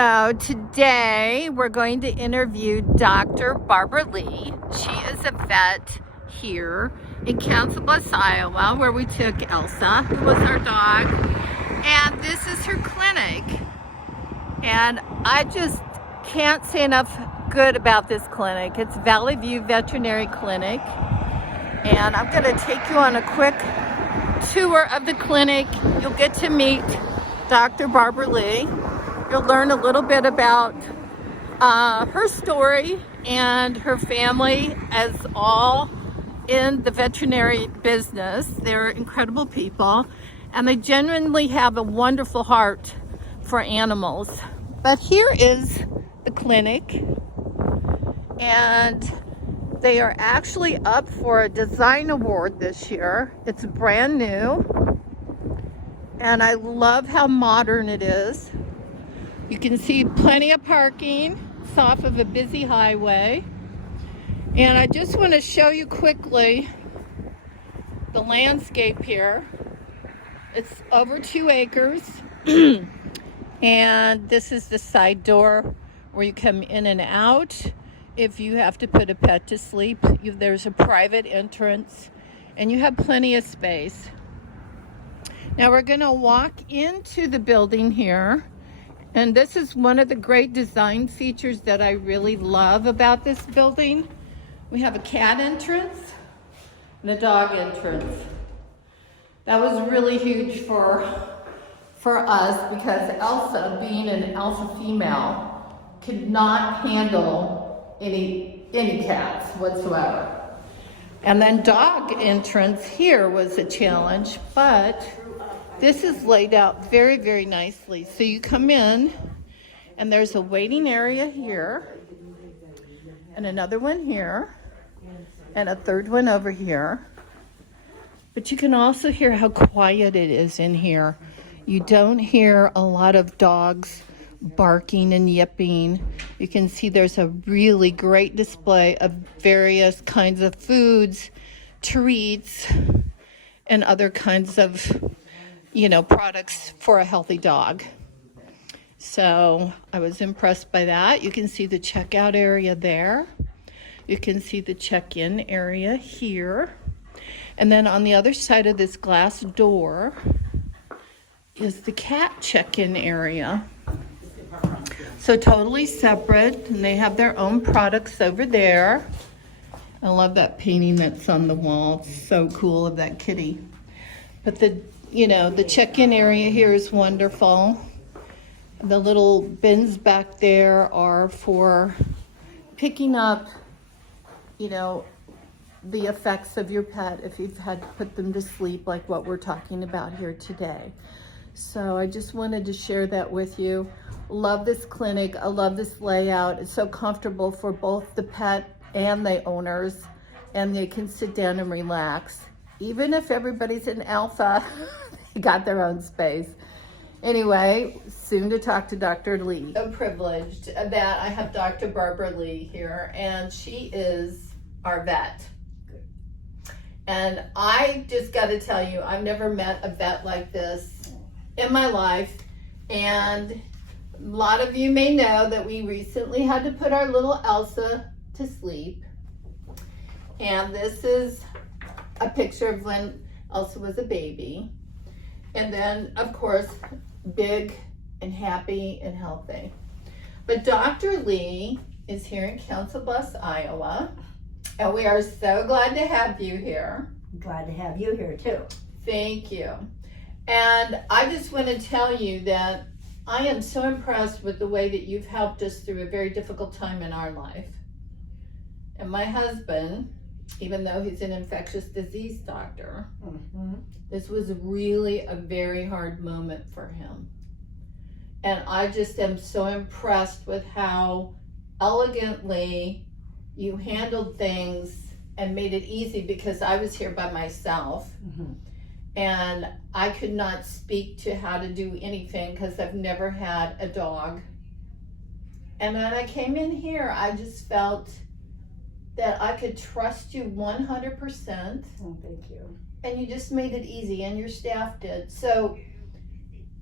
So today we're going to interview Dr. Barbara Lee. She is a vet here in Council Bluffs, Iowa, where we took Elsa, who was our dog. And this is her clinic. And I just can't say enough good about this clinic. It's Valley View Veterinary Clinic. And I'm going to take you on a quick tour of the clinic. You'll get to meet Dr. Barbara Lee. You'll learn a little bit about her story and her family as all in the veterinary business. They're incredible people and they genuinely have a wonderful heart for animals. But here is the clinic, and they are actually up for a design award this year. It's brand new and I love how modern it is. You can see plenty of parking. It's off of a busy highway. And I just want to show you quickly the landscape here. It's over 2 acres. And this is the side door where you come in and out. If you have to put a pet to sleep, there's a private entrance and you have plenty of space. Now we're going to walk into the building here. And this is one of the great design features that I really love about this building. We have a cat entrance and a dog entrance. That was really huge for us because Elsa, being an alpha female, could not handle any cats whatsoever. And then dog entrance here was a challenge, but this is laid out very, very nicely. So you come in and there's a waiting area here and another one here and a third one over here. But you can also hear how quiet it is in here. You don't hear a lot of dogs barking and yipping. You can see there's a really great display of various kinds of foods, treats, and other kinds of products for a healthy dog. So I was impressed by that. You can see the checkout area there. You can see the check-in area here. And then on the other side of this glass door is the cat check-in area. So totally separate, and they have their own products over there. I love that painting that's on the wall. It's so cool of that kitty. But the check-in area here is wonderful. The little bins back there are for picking up, the effects of your pet if you've had to put them to sleep, like what we're talking about here today. So I just wanted to share that with you. Love this clinic. I love this layout. It's so comfortable for both the pet and the owners, and they can sit down and relax. Even if everybody's in alpha, they got their own space. Anyway, soon to talk to Dr. Lee. So privileged that I have Dr. Barbara Lee here, and she is our vet. And I just got to tell you, I've never met a vet like this in my life. And a lot of you may know that we recently had to put our little Elsa to sleep. And this is a picture of when Elsa was a baby. And then, of course, big and happy and healthy. But Dr. Lee is here in Council Bluffs, Iowa. And we are so glad to have you here. Glad to have you here too. Thank you. And I just want to tell you that I am so impressed with the way that you've helped us through a very difficult time in our life. And my husband, even though he's an infectious disease doctor, this was really a very hard moment for him. And I just am so impressed with how elegantly you handled things and made it easy, because I was here by myself and I could not speak to how to do anything because I've never had a dog. And when I came in here, I just felt that I could trust you 100%. Oh, thank you. And you just made it easy, and your staff did. So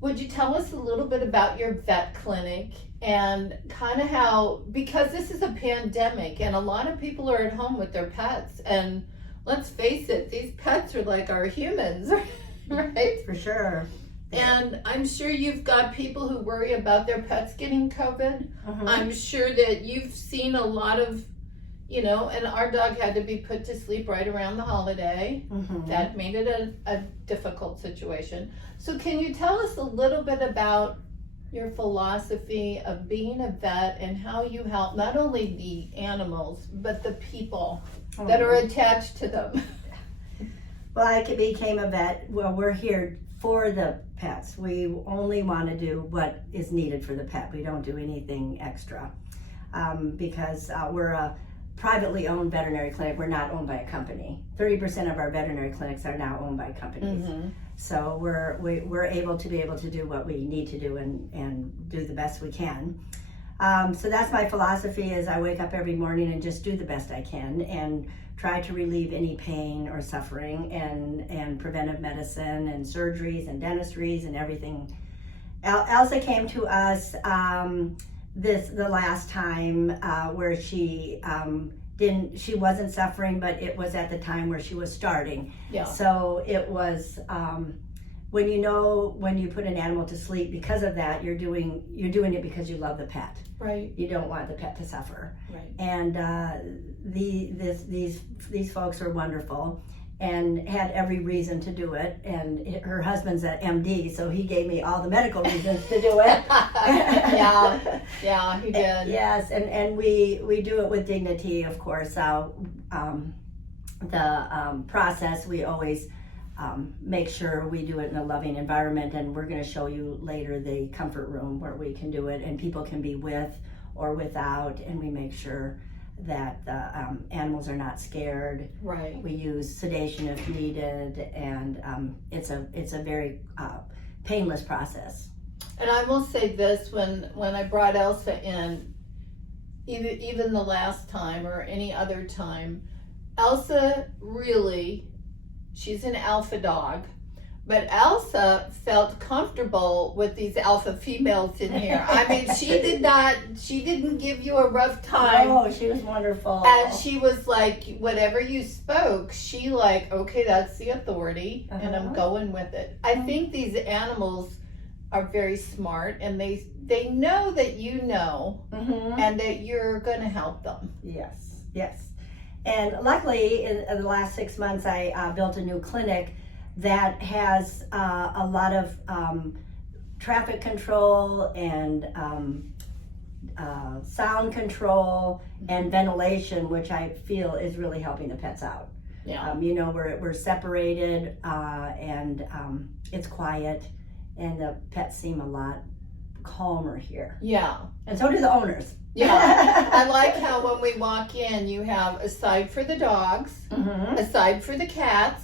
would you tell us a little bit about your vet clinic and kind of how, because this is a pandemic and a lot of people are at home with their pets, and let's face it, these pets are like our humans, right? For sure. And I'm sure you've got people who worry about their pets getting COVID. I'm sure that you've seen a lot of, you know, and our dog had to be put to sleep right around the holiday. That made it a difficult situation. So can you tell us a little bit about your philosophy of being a vet and how you help not only the animals, but the people that are attached to them? Well, I became a vet. Well, we're here for the pets. We only want to do what is needed for the pet. We don't do anything extra because we're a privately owned veterinary clinic. We're not owned by a company. 30% of our veterinary clinics are now owned by companies. So we're able to do what we need to do and do the best we can. So that's my philosophy. Is I wake up every morning and just do the best I can and try to relieve any pain or suffering, and preventive medicine and surgeries and dentistries and everything. Elsa came to us the last time where she wasn't suffering, but it was at the time where she was starting. So it was when you put an animal to sleep, because of that, you're doing it because you love the pet. Right. You don't want the pet to suffer. Right. And these folks are wonderful and had every reason to do it. And her husband's an MD, so he gave me all the medical reasons to do it. Yeah, he did. Yes, and we do it with dignity, of course. The process, we always make sure we do it in a loving environment, and we're going to show you later the comfort room where we can do it, and people can be with or without, and we make sure that the animals are not scared. Right. We use sedation if needed, and it's a very painless process. And I will say this, when I brought Elsa in, even the last time or any other time, Elsa really, she's an alpha dog, but Elsa felt comfortable with these alpha females in here. I mean, she didn't give you a rough time. Oh, she was wonderful. And she was like, whatever you spoke, she like, okay, that's the authority, and I'm going with it. I think these animals are very smart, and they know that you know, and that you're going to help them. Yes, yes. And luckily, in the last 6 months, I built a new clinic that has a lot of traffic control and sound control and ventilation, which I feel is really helping the pets out. Yeah. We're separated, and it's quiet, and the pets seem a lot calmer here. Yeah. And so do the owners. Yeah. I like how when we walk in, you have a side for the dogs, a side for the cats.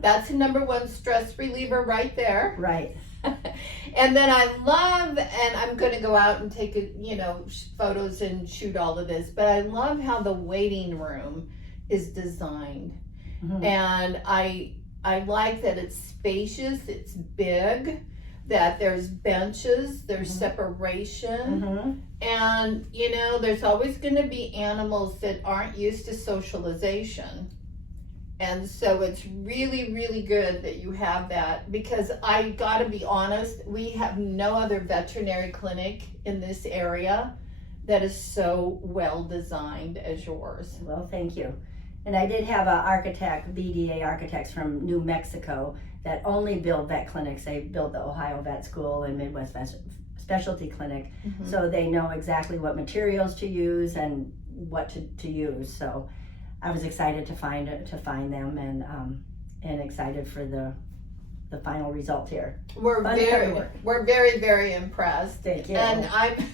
That's a #1 stress reliever right there. Right. And then I love, and I'm going to go out and take photos and shoot all of this, but I love how the waiting room is designed. And I like that it's spacious, it's big, that there's benches, there's separation, and there's always going to be animals that aren't used to socialization. And so it's really, really good that you have that, because I gotta be honest, we have no other veterinary clinic in this area that is so well designed as yours. Well, thank you. And I did have an architect, BDA architects from New Mexico, that only build vet clinics. They built the Ohio Vet School and Midwest Specialty Clinic, so they know exactly what materials to use and what to use. So I was excited to find them, and excited for the final result here. We're very, very impressed. Thank you. And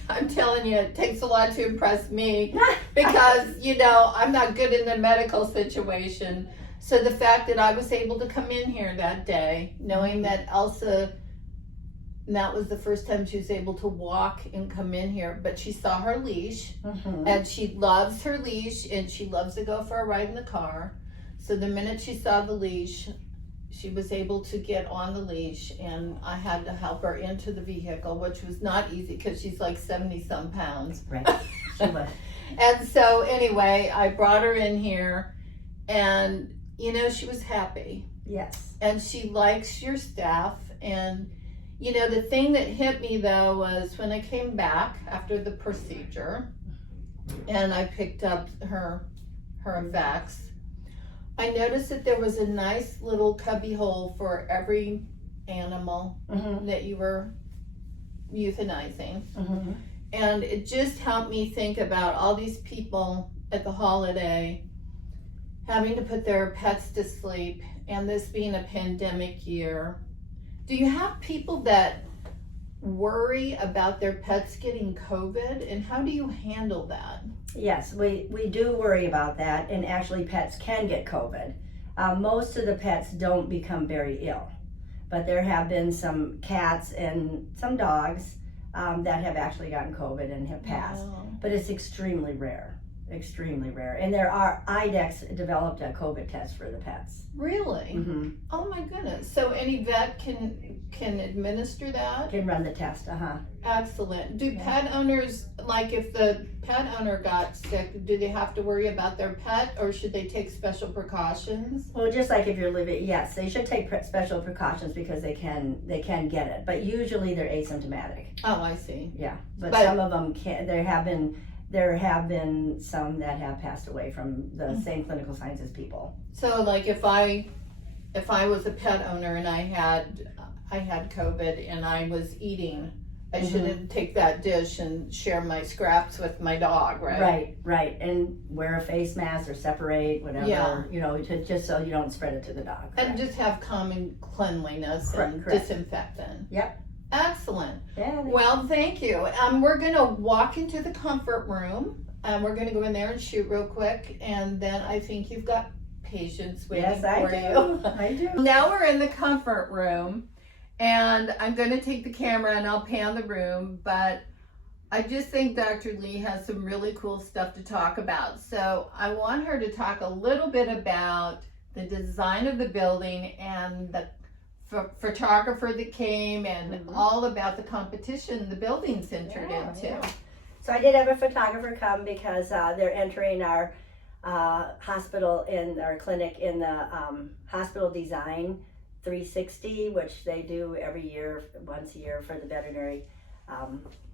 I'm telling you, it takes a lot to impress me, because I'm not good in the medical situation. So the fact that I was able to come in here that day, knowing that Elsa, and that was the first time she was able to walk and come in here, but she saw her leash, and she loves her leash, and she loves to go for a ride in the car. So the minute she saw the leash, she was able to get on the leash, and I had to help her into the vehicle, which was not easy because she's like 70 some pounds. Right. She was. And so anyway, I brought her in here, and you know, she was happy. Yes. And she likes your staff. And you know, the thing that hit me though was when I came back after the procedure and I picked up her effects, I noticed that there was a nice little cubby hole for every animal that you were euthanizing. And it just helped me think about all these people at the holiday having to put their pets to sleep, and this being a pandemic year. Do you have people that worry about their pets getting COVID, and how do you handle that? Yes, we do worry about that, and actually pets can get COVID. Most of the pets don't become very ill, but there have been some cats and some dogs that have actually gotten COVID and have passed. Wow. But it's extremely rare. And there are, IDEX developed a COVID test for the pets. Really? Oh my goodness. So any vet can administer that? Can run the test, Excellent. Do pet owners, like if the pet owner got sick, do they have to worry about their pet, or should they take special precautions? Well, just like if you're living, yes, they should take special precautions because they can get it, but usually they're asymptomatic. Oh, I see. Yeah, but some of them can't. There have been some that have passed away from the same clinical signs as people. So like if I was a pet owner and I had COVID and I was eating, I shouldn't take that dish and share my scraps with my dog, right? Right, and wear a face mask or separate, whatever, Yeah. you know, just so you don't spread it to the dog. And just have common cleanliness and Correct. disinfectant. Yep. Excellent. Yeah. Well, thank you. We're going to walk into the comfort room. We're going to go in there and shoot real quick, and then I think you've got patients waiting for you. I do. Now we're in the comfort room, and I'm going to take the camera and I'll pan the room, but I just think Dr. Lee has some really cool stuff to talk about. So I want her to talk a little bit about the design of the building and the photographer that came and all about the competition the building's entered into. Yeah. So I did have a photographer come because they're entering our hospital in our clinic in the hospital design 360, which they do every year, once a year for the veterinary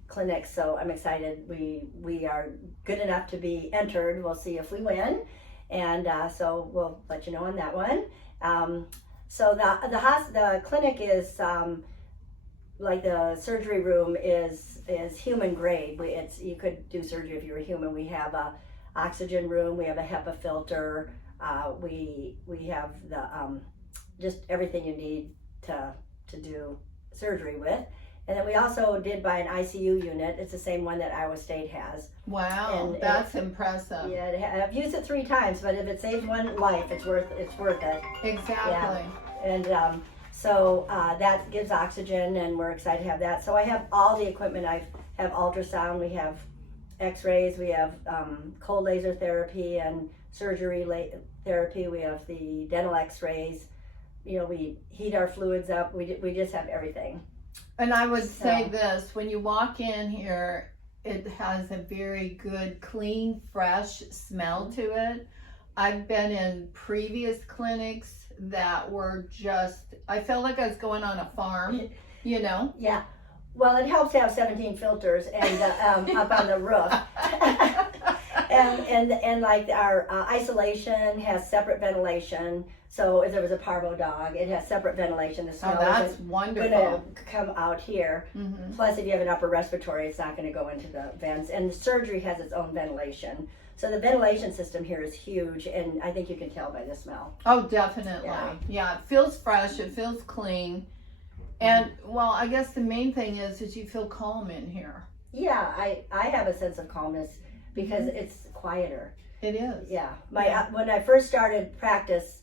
clinic. So I'm excited. We are good enough to be entered. We'll see if we win, and so we'll let you know on that one. So the clinic is like the surgery room is human grade. You could do surgery if you were human. We have a oxygen room. We have a HEPA filter. We have the just everything you need to do surgery with. And then we also did buy an ICU unit. It's the same one that Iowa State has. Wow, and that's impressive. Yeah, I've used it 3 times, but if it saves one life, it's worth it. Exactly. Yeah. And so that gives oxygen, and we're excited to have that. So I have all the equipment. I have ultrasound. We have X-rays. We have cold laser therapy and surgery therapy. We have the dental X-rays. You know, we heat our fluids up. We just have everything. And I would say this, when you walk in here, it has a very good, clean, fresh smell to it. I've been in previous clinics that were just, I felt like I was going on a farm, you know? Yeah. Well, it helps to have 17 filters and up on the roof. and like our isolation has separate ventilation. So if there was a parvo dog, it has separate ventilation. The smell that's wonderful. Going to come out here. Plus, if you have an upper respiratory, it's not going to go into the vents. And the surgery has its own ventilation. So the ventilation system here is huge, and I think you can tell by the smell. Oh, definitely. Yeah, it feels fresh. It feels clean. And, well, I guess the main thing is you feel calm in here. Yeah, I have a sense of calmness because it's quieter. It is. Yeah. When I first started practice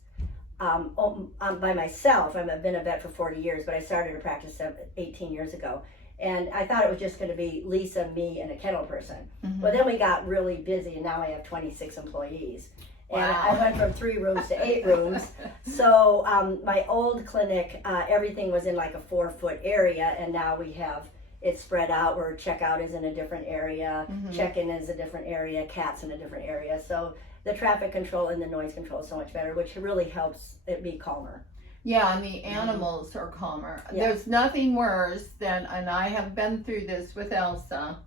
by myself, I've been a vet for 40 years, but I started to practice 18 years ago. And I thought it was just going to be Lisa, me, and a kennel person. But then we got really busy, and now I have 26 employees. And Wow. I went from 3 rooms to 8 rooms. So my old clinic, everything was in like a 4-foot area, and now we have it spread out where checkout is in a different area, check-in is a different area, cats in a different area. So the traffic control and the noise control is so much better, which really helps it be calmer. Yeah, and the animals are calmer. Yeah. There's nothing worse than, and I have been through this with Elsa,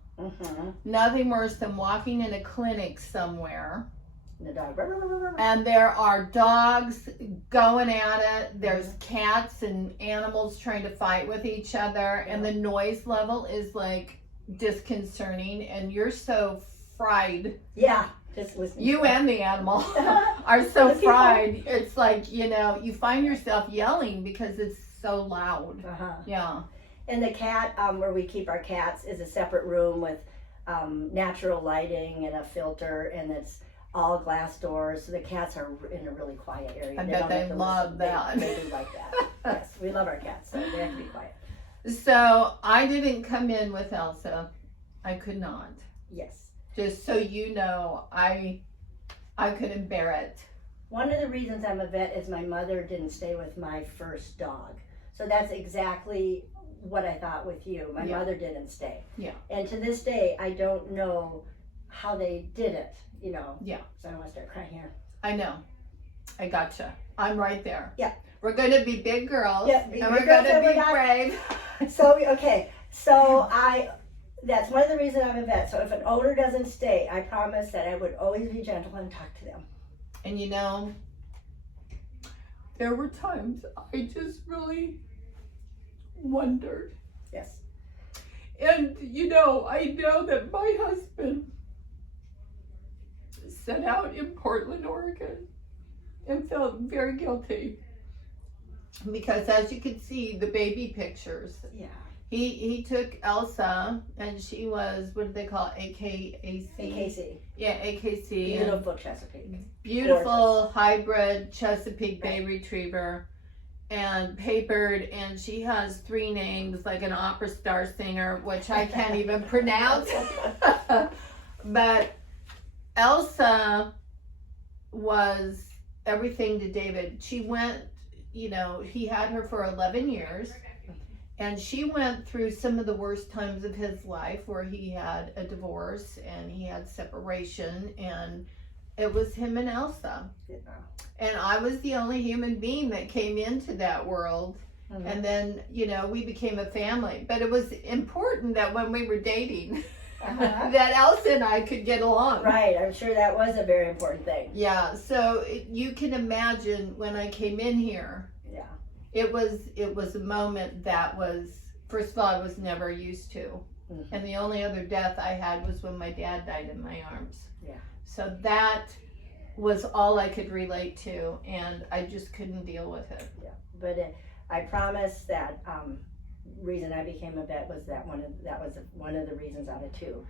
nothing worse than walking in a clinic somewhere The dog. and there are dogs going at it. There's cats and animals trying to fight with each other, and the noise level is like disconcerting, and you're so fried. Yeah, just listen. You and the animal are so The people. fried. It's like, you find yourself yelling because it's so loud. Yeah. And the cat, where we keep our cats, is a separate room with natural lighting and a filter, and it's all glass doors. So the cats are in a really quiet area. I bet don't they have to love listen. that. They do like that. Yes, we love our cats, so they have to be quiet. So I didn't come in with Elsa. I could not. Yes. Just so you know, I couldn't bear it. One of the reasons I'm a vet is my mother didn't stay with my first dog. So that's exactly what I thought with you. My mother didn't stay. Yeah. And to this day, I don't know how they did it, Yeah. So I don't want to start crying here. I know. I gotcha. I'm right there. Yeah. We're going to be big girls. Yeah, and big we're girls, going to and be we're not- brave. So, okay. So that's one of the reasons I'm a vet. So if an owner doesn't stay, I promise that I would always be gentle and talk to them. And there were times I just really wondered. Yes. And I know that my husband set out in Portland, Oregon, and felt very guilty. Because as you can see, the baby pictures, Yeah. he took Elsa, and she was, what do they call it? AKC? AKC. Yeah, AKC. Beautiful Chesapeake. Beautiful hybrid Chesapeake Bay Retriever, and papered, and she has 3 names like an opera star singer, which I can't even pronounce. But Elsa was everything to David. She went, he had her for 11 years, and she went through some of the worst times of his life where he had a divorce and he had separation, and it was him and Elsa. Yeah. And I was the only human being that came into that world. And then, we became a family. But it was important that when we were dating, that Elsa and I could get along. Right. I'm sure that was a very important thing. Yeah. So you can imagine when I came in here, Yeah. it was a moment that was, first of all, I was never used to. And the only other death I had was when my dad died in my arms. Yeah. So that was all I could relate to, and I just couldn't deal with it. Yeah. But I promise that reason I became a vet was that was one of the reasons out of 2.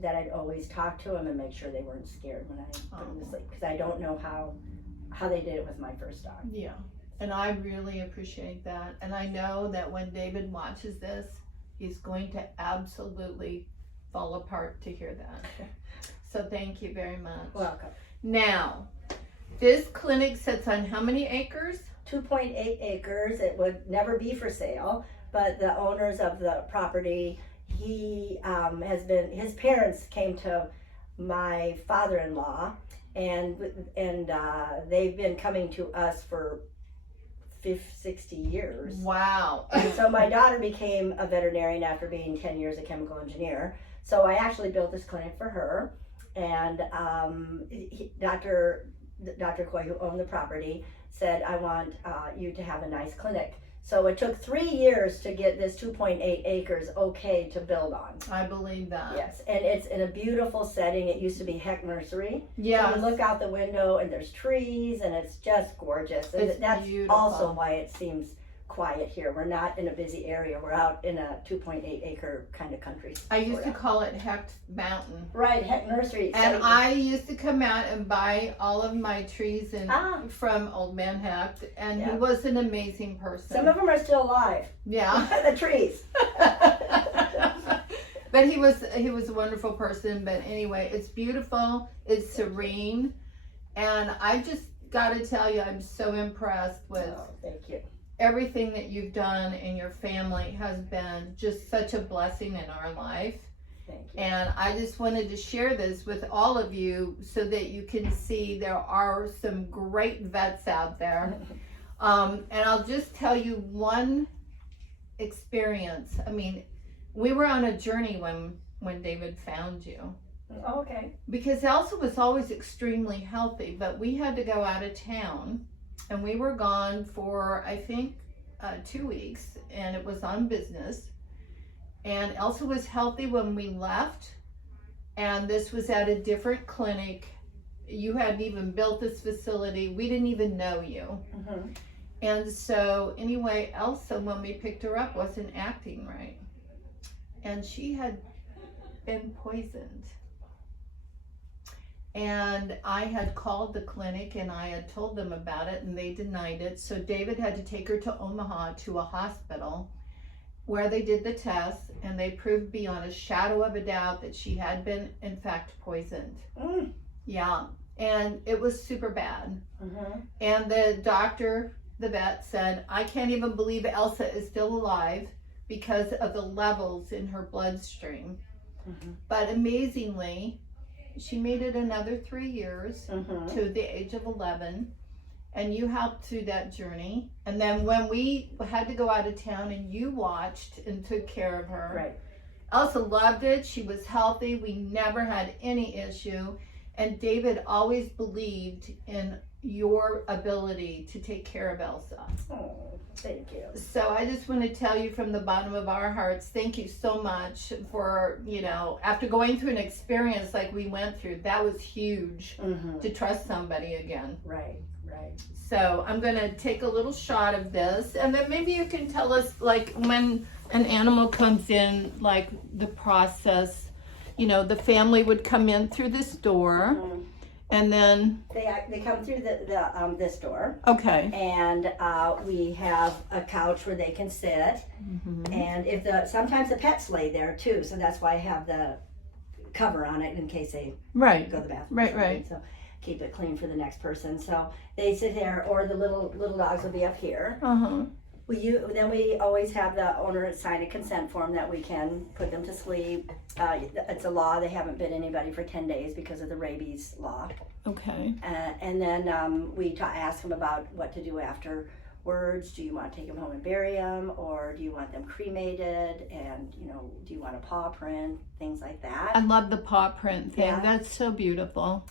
That I'd always talk to them and make sure they weren't scared when I put them to sleep, because I don't know how they did it with my first dog. Yeah, and I really appreciate that, and I know that when David watches this, he's going to absolutely fall apart to hear that. So thank you very much. Welcome. Now, this clinic sits on how many acres? 2.8 acres. It would never be for sale, but the owners of the property, his parents came to my father-in-law, and they've been coming to us for 60 years. Wow. And so my daughter became a veterinarian after being 10 years a chemical engineer. So I actually built this clinic for her, and Dr. Coy, who owned the property, said, I want you to have a nice clinic. So it took 3 years to get this 2.8 acres okay to build on. I believe that. Yes, and it's in a beautiful setting. It used to be Heck Nursery. Yeah. So you look out the window and there's trees, and it's just gorgeous. And It's that's beautiful. also why it seems quiet here. We're not in a busy area. We're out in a 2.8 acre kind of country. I used to call it Hecht Mountain. Right, Heck Nursery. And I used to come out and buy all of my trees from Old Man Hecht, and he was an amazing person. Some of them are still alive. Yeah. The trees. But he was a wonderful person. But anyway, it's beautiful. It's serene. And I just got to tell you, I'm so impressed with Thank you. everything that you've done, and your family has been just such a blessing in our life. Thank you. And I just wanted to share this with all of you so that you can see there are some great vets out there. And I'll just tell you one experience. I mean, we were on a journey when David found you. Oh, okay. Because Elsa was always extremely healthy, but we had to go out of town, and we were gone for, I think, 2 weeks, and it was on business. And Elsa was healthy when we left, and this was at a different clinic. You hadn't even built this facility. We didn't even know you. Mm-hmm. And so anyway, Elsa, when we picked her up, wasn't acting right. And she had been poisoned. And I had called the clinic and I had told them about it, and they denied it. So David had to take her to Omaha to a hospital where they did the tests, and they proved beyond a shadow of a doubt that she had been in fact poisoned. Yeah, and it was super bad. And the doctor, the vet, said, I can't even believe Elsa is still alive because of the levels in her bloodstream. But amazingly, she made it another 3 years to the age of 11, and you helped through that journey. And then when we had to go out of town and you watched and took care of her, Right. Elsa loved it. She was healthy. We never had any issue. And David always believed in your ability to take care of Elsa. Oh, thank you. So I just want to tell you from the bottom of our hearts, thank you so much for, after going through an experience like we went through, that was huge to trust somebody again. Right. So I'm going to take a little shot of this, and then maybe you can tell us, like, when an animal comes in, like the process, the family would come in through this door. And then They come through this door. Okay. And we have a couch where they can sit. And sometimes the pets lay there too, so that's why I have the cover on it in case they Right. go to the bathroom. Right. So keep it clean for the next person. So they sit there, or the little dogs will be up here. Then we always have the owner sign a consent form that we can put them to sleep. It's a law. They haven't bit anybody for 10 days because of the rabies law. Okay. And then we ask them about what to do afterwards. Do you want to take them home and bury them, or do you want them cremated? And do you want a paw print? Things like that. I love the paw print thing. Yeah. That's so beautiful.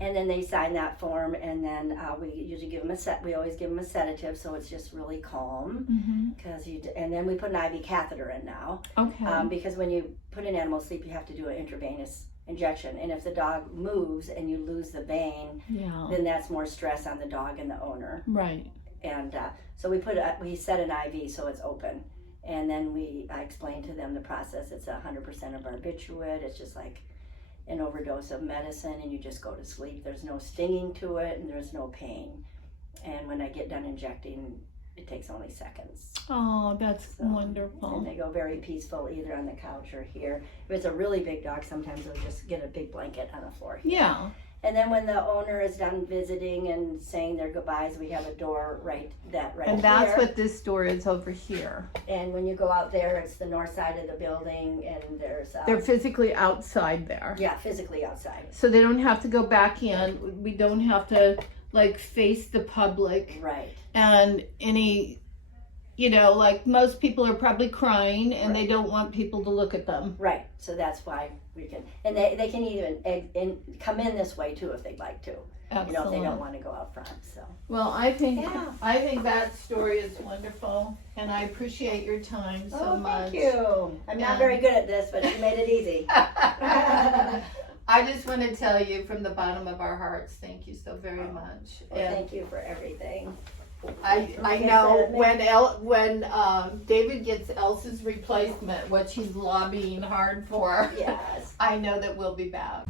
And then they sign that form, and then we usually give them we always give them a sedative, so it's just really calm. And then we put an IV catheter in now. Okay. Because when you put an animal to sleep, you have to do an intravenous injection, and if the dog moves and you lose the vein, then that's more stress on the dog and the owner. Right. And so we set an IV so it's open, and then I explain to them the process. It's 100% of barbiturate. It's just like an overdose of medicine, and you just go to sleep. There's no stinging to it, and there's no pain. And when I get done injecting, it takes only seconds. Oh, that's wonderful. And they go very peaceful either on the couch or here. If it's a really big dog, sometimes they'll just get a big blanket on the floor here. Yeah. And then when the owner is done visiting and saying their goodbyes, we have a door right And that's here. what this door is over here. And when you go out there, it's the north side of the building, and there's They're physically outside there. yeah, physically outside. So they don't have to go back in. We don't have to face the public. Right. And any, like most people are probably crying, and they don't want people to look at them. Right. So that's why we can, and they can even come in this way too if they'd like to. Excellent. If they don't want to go out front. So. Well, I think that story is wonderful, and I appreciate your time so much. Thank you. I'm not very good at this, but you made it easy. I just want to tell you from the bottom of our hearts, thank you so very much. Well, thank you for everything. I know when David gets Elsa's replacement, what she's lobbying hard for, yes, I know that we'll be back.